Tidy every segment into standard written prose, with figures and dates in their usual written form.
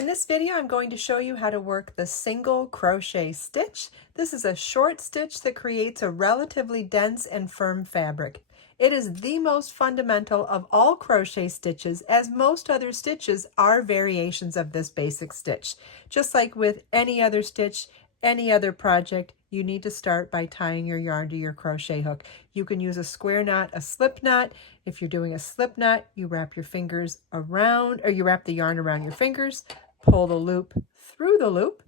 In this video, I'm going to show you how to work the single crochet stitch. This is a short stitch that creates a relatively dense and firm fabric. It is the most fundamental of all crochet stitches, as most other stitches are variations of this basic stitch. Just like with any other stitch, any other project, you need to start by tying your yarn to your crochet hook. You can use a square knot, a slip knot. If you're doing a slip knot, you wrap your fingers around, or you wrap the yarn around your fingers, pull the loop through the loop,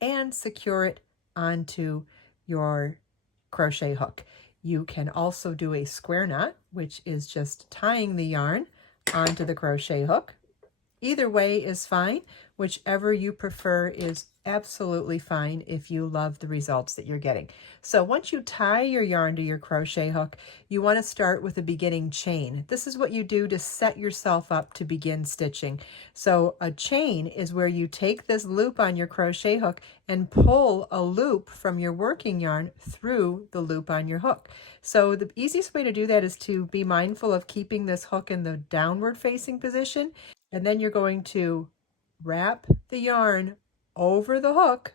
and secure it onto your crochet hook. You can also do a square knot, which is just tying the yarn onto the crochet hook. Either way is fine. Whichever you prefer is absolutely fine if you love the results that you're getting. So once you tie your yarn to your crochet hook, you want to start with a beginning chain. This is what you do to set yourself up to begin stitching. So a chain is where you take this loop on your crochet hook and pull a loop from your working yarn through the loop on your hook. So the easiest way to do that is to be mindful of keeping this hook in the downward facing position. And then you're going to wrap the yarn over the hook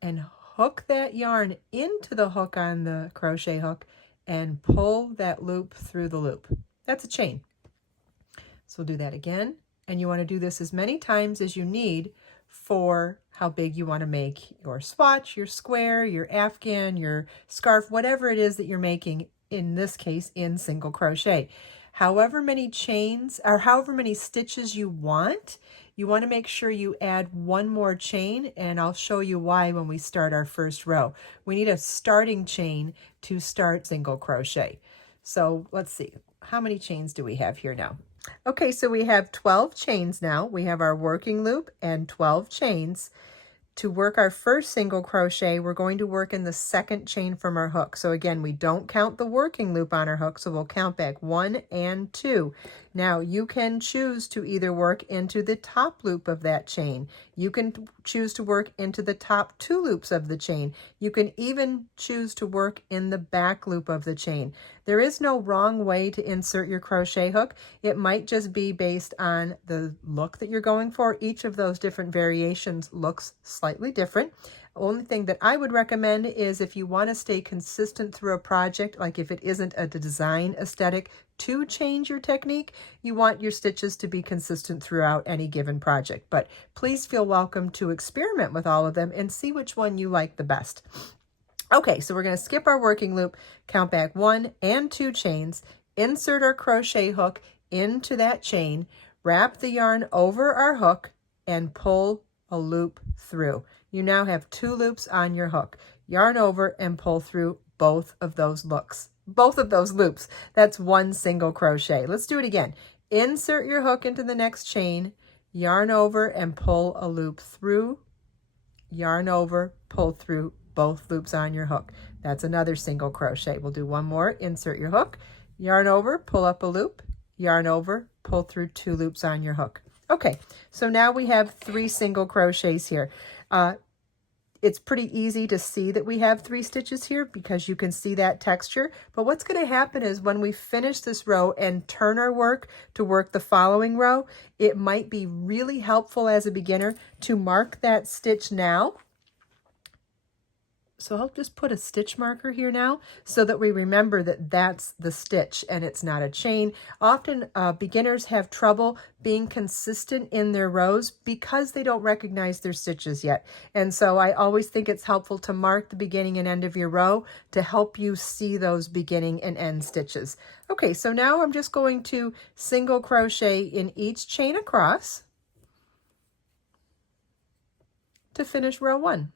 and hook that yarn into the hook on the crochet hook and pull that loop through the loop. That's a chain. So we'll do that again. And you want to do this as many times as you need for how big you want to make your swatch, your square, your afghan, your scarf, whatever it is that you're making, in this case, in single crochet. However many chains or however many stitches you want to make sure you add one more chain, and I'll show you why when we start our first row. We need a starting chain to start single crochet. So let's see, how many chains do we have here now? Okay, so we have 12 chains now. We have our working loop and 12 chains. To work our first single crochet, we're going to work in the second chain from our hook. So again, we don't count the working loop on our hook, so we'll count back 1 and 2. Now you can choose to either work into the top loop of that chain. You can choose to work into the top 2 loops of the chain. You can even choose to work in the back loop of the chain. There is no wrong way to insert your crochet hook. It might just be based on the look that you're going for. Each of those different variations looks slightly different. Only thing that I would recommend is if you want to stay consistent through a project, like if it isn't a design aesthetic to change your technique, you want your stitches to be consistent throughout any given project. But please feel welcome to experiment with all of them and see which one you like the best. Okay, so we're going to skip our working loop, count back 1 and 2 chains, insert our crochet hook into that chain, wrap the yarn over our hook, and pull a loop through. You now have 2 loops on your hook. Yarn over and pull through both of those loops. That's one single crochet. Let's do it again. Insert your hook into the next chain, yarn over and pull a loop through, yarn over, pull through both loops on your hook. That's another single crochet. We'll do one more. Insert your hook, yarn over, pull up a loop, yarn over, pull through 2 loops on your hook. Okay, so now we have 3 single crochets here. It's pretty easy to see that we have 3 stitches here because you can see that texture. But what's going to happen is when we finish this row and turn our work to work the following row, it might be really helpful as a beginner to mark that stitch now. So I'll just put a stitch marker here now so that we remember that that's the stitch and it's not a chain. Often beginners have trouble being consistent in their rows because they don't recognize their stitches yet. And so I always think it's helpful to mark the beginning and end of your row to help you see those beginning and end stitches. Okay, so now I'm just going to single crochet in each chain across to finish row 1.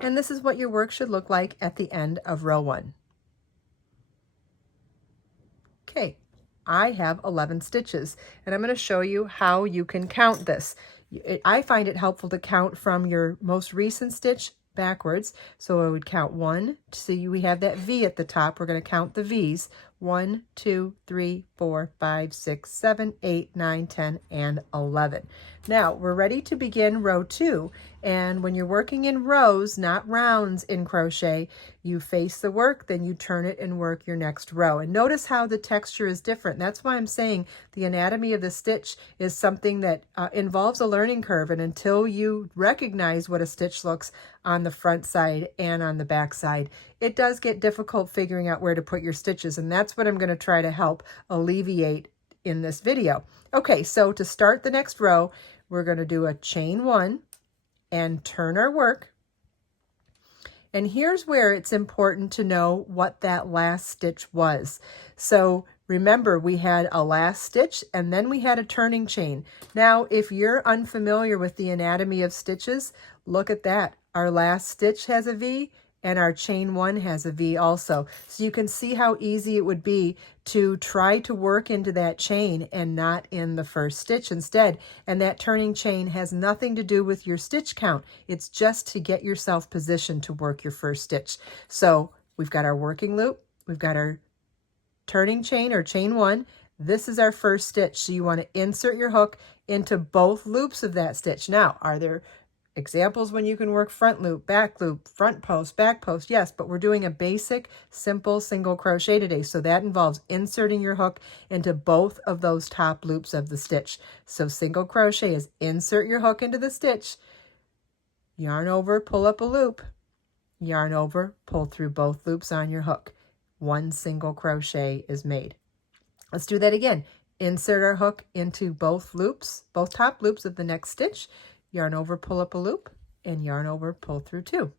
And this is what your work should look like at the end of row 1. Okay, I have 11 stitches, and I'm going to show you how you can count this. I find it helpful to count from your most recent stitch backwards. So I would count 1, see we have that V at the top. We're going to count the V's. 1, 2, 3, 4, 5, 6, 7, 8, 9, 10, and 11. Now we're ready to begin row 2. And when you're working in rows, not rounds in crochet, you face the work, then you turn it and work your next row. And notice how the texture is different. That's why I'm saying the anatomy of the stitch is something that involves a learning curve. And until you recognize what a stitch looks on the front side and on the back side, it does get difficult figuring out where to put your stitches. And that's what I'm going to try to help alleviate in this video. Okay, so to start the next row, we're going to do a chain 1 and turn our work. And here's where it's important to know what that last stitch was. So remember, we had a last stitch and then we had a turning chain. Now, if you're unfamiliar with the anatomy of stitches, look at that. Our last stitch has a V and our chain 1 has a V also. So you can see how easy it would be to try to work into that chain and not in the first stitch instead. And that turning chain has nothing to do with your stitch count. It's just to get yourself positioned to work your first stitch. So we've got our working loop, we've got our turning chain or chain 1. This is our first stitch. So you want to insert your hook into both loops of that stitch. Now, are there examples when you can work front loop, front post, back post? Yes, but we're doing a basic, simple single crochet today. So that involves inserting your hook into both of those top loops of the stitch. So single crochet is insert your hook into the stitch, yarn over, pull up a loop, yarn over, pull through both loops on your hook. One single crochet is made. Let's do that again. Insert our hook into both loops, both top loops of the next stitch, yarn over, pull up a loop, and yarn over, pull through 2.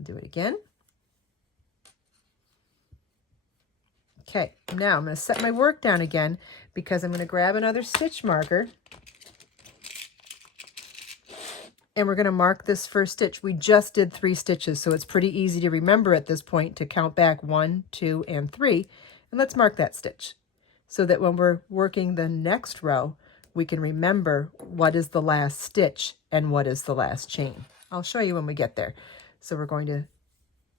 Do it again. Okay, now I'm going to set my work down again because I'm going to grab another stitch marker and we're going to mark this first stitch. We just did 3 stitches, so it's pretty easy to remember at this point to count back 1, 2, and 3. And let's mark that stitch so that when we're working the next row, we can remember what is the last stitch and what is the last chain. I'll show you when we get there. So we're going to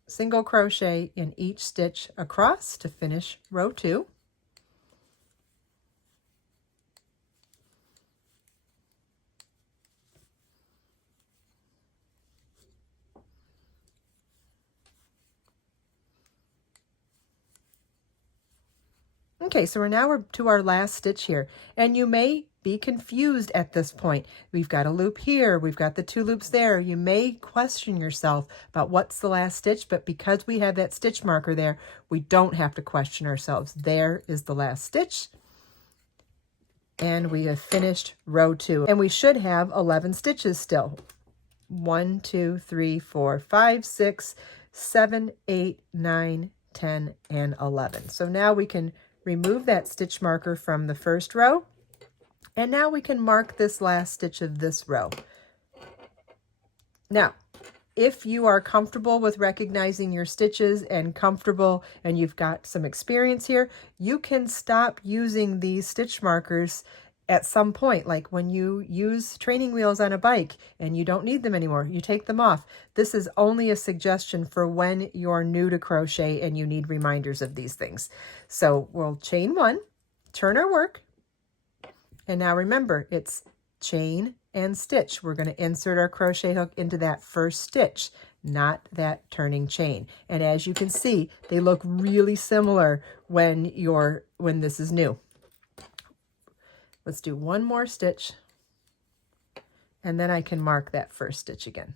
single crochet in each stitch across to finish row 2. Okay, so we're to our last stitch here, and you may be confused at this point. We've got a loop here, we've got the 2 loops there. You may question yourself about what's the last stitch, but because we have that stitch marker there, we don't have to question ourselves. There is the last stitch, and we have finished row 2, and we should have 11 stitches still. 1, 2, 3, 4, 5, 6, 7, 8, 9, 10, and 11. So now we can remove that stitch marker from the first row, and now we can mark this last stitch of this row. Now, if you are comfortable with recognizing your stitches and comfortable and you've got some experience here, you can stop using these stitch markers at some point, like when you use training wheels on a bike and you don't need them anymore, you take them off. This is only a suggestion for when you're new to crochet and you need reminders of these things. So we'll chain 1, turn our work, and now remember, it's chain and stitch. We're going to insert our crochet hook into that first stitch, not that turning chain. And as you can see, they look really similar when this is new. Let's do one more stitch, and then I can mark that first stitch again.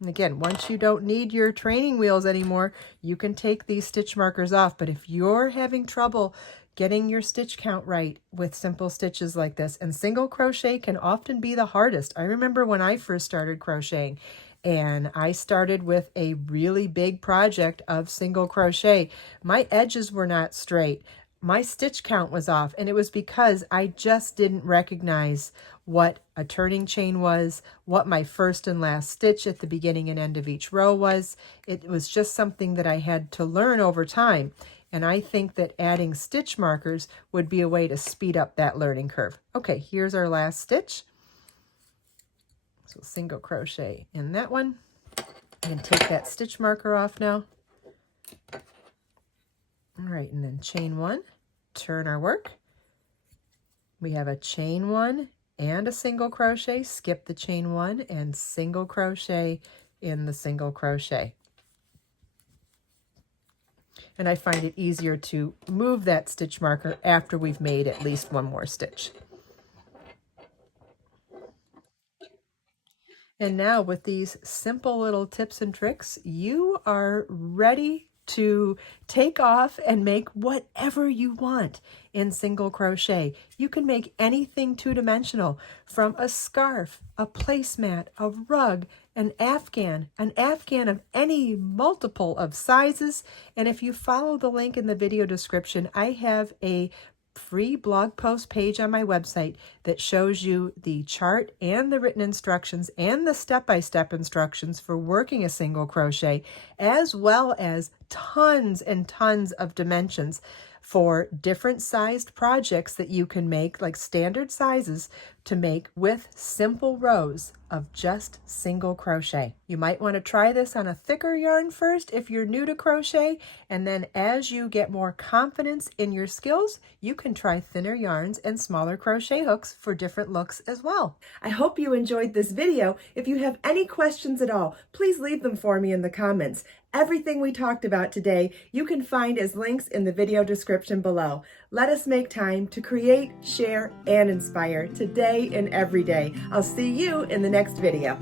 And again, once you don't need your training wheels anymore, you can take these stitch markers off. But if you're having trouble getting your stitch count right with simple stitches like this, and single crochet can often be the hardest. I remember when I first started crocheting, and I started with a really big project of single crochet. My edges were not straight. My stitch count was off, and it was because I just didn't recognize what a turning chain was, what my first and last stitch at the beginning and end of each row was. It was just something that I had to learn over time, and I think that adding stitch markers would be a way to speed up that learning curve. Okay, here's our last stitch. So single crochet in that one. I'm going to take that stitch marker off now. All right, and then chain 1, turn our work. We have a chain 1 and a single crochet, skip the chain 1 and single crochet in the single crochet. And I find it easier to move that stitch marker after we've made at least one more stitch. And now with these simple little tips and tricks, you are ready to take off and make whatever you want in single crochet. You can make anything two-dimensional, from a scarf, a placemat, a rug, an afghan of any multiple of sizes. And if you follow the link in the video description, I have a free blog post page on my website that shows you the chart and the written instructions and the step-by-step instructions for working a single crochet, as well as tons and tons of dimensions for different sized projects that you can make, like standard sizes, to make with simple rows of just single crochet. You might want to try this on a thicker yarn first if you're new to crochet, and then as you get more confidence in your skills, you can try thinner yarns and smaller crochet hooks for different looks as well. I hope you enjoyed this video. If you have any questions at all, please leave them for me in the comments. Everything we talked about today you can find as links in the video description below. Let us make time to create, share, and inspire today and every day. I'll see you in the next video.